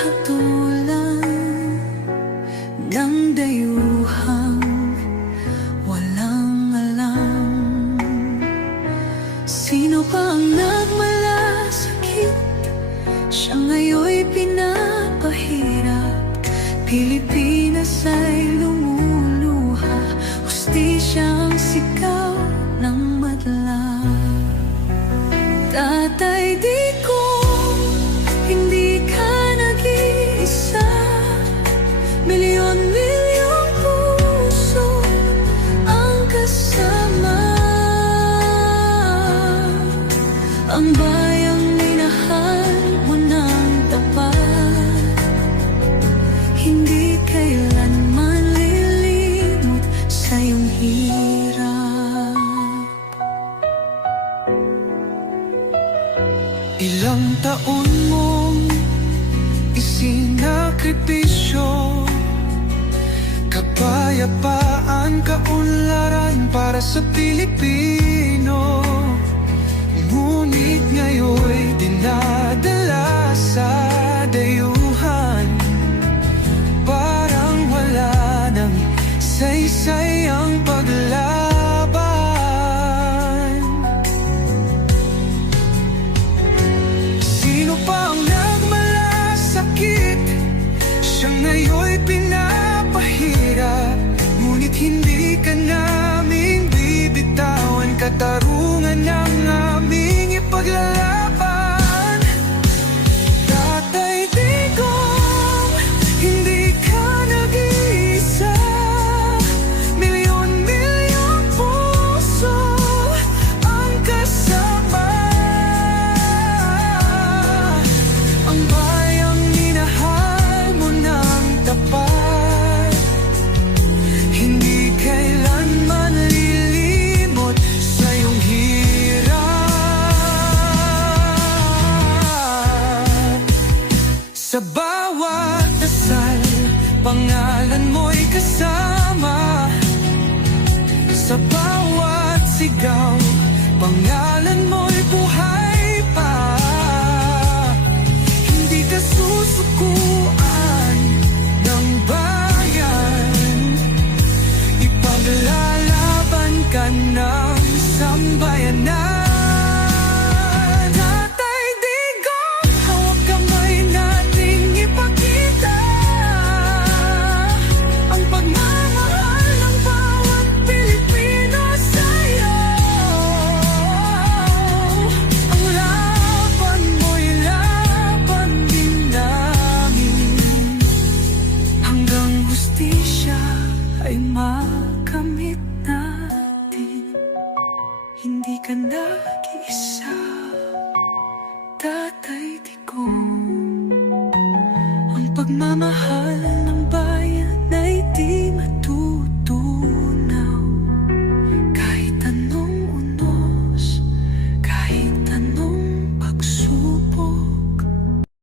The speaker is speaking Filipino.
hatulan ng dayuhang walang alam. Sino pa ang nagmalasakit? Siya ngayon'y pinapahirap. Pilipinas ay lumuluha, hustisya ang sigaw ng madla. Tatay, di ko hindi ka nag-iisa. Milyon-milyong puso ang kasama. Ang bayang minahal mo ng tapat, hindi kailanman lilimot sa iyong hirap. Ilang taon mong isinakripisyo, kapayapaan, kaunlaran para sa Pilipino. Ngunit ngayon'y dinadala sa dayuhan, parang wala nang saysay ang paglaban. Sino pa ang nagmalasakit? Siya ngayon'y pinapahirap. Ngunit hindi ka naming bibitawan, katarungan ng aming ipaglalaban. Tatay, Digong, hindi ka nag-iisa. Milyon-milyong puso ang kasama. Ang bayang minahal mo ng tapat, hindi kailanman lilimot sa iyong hirap. Sa bawat dasal, pangalan mo'y kasama. Sa bawat sigaw, pangalan mo'y buhay pa. Hindi ka susuko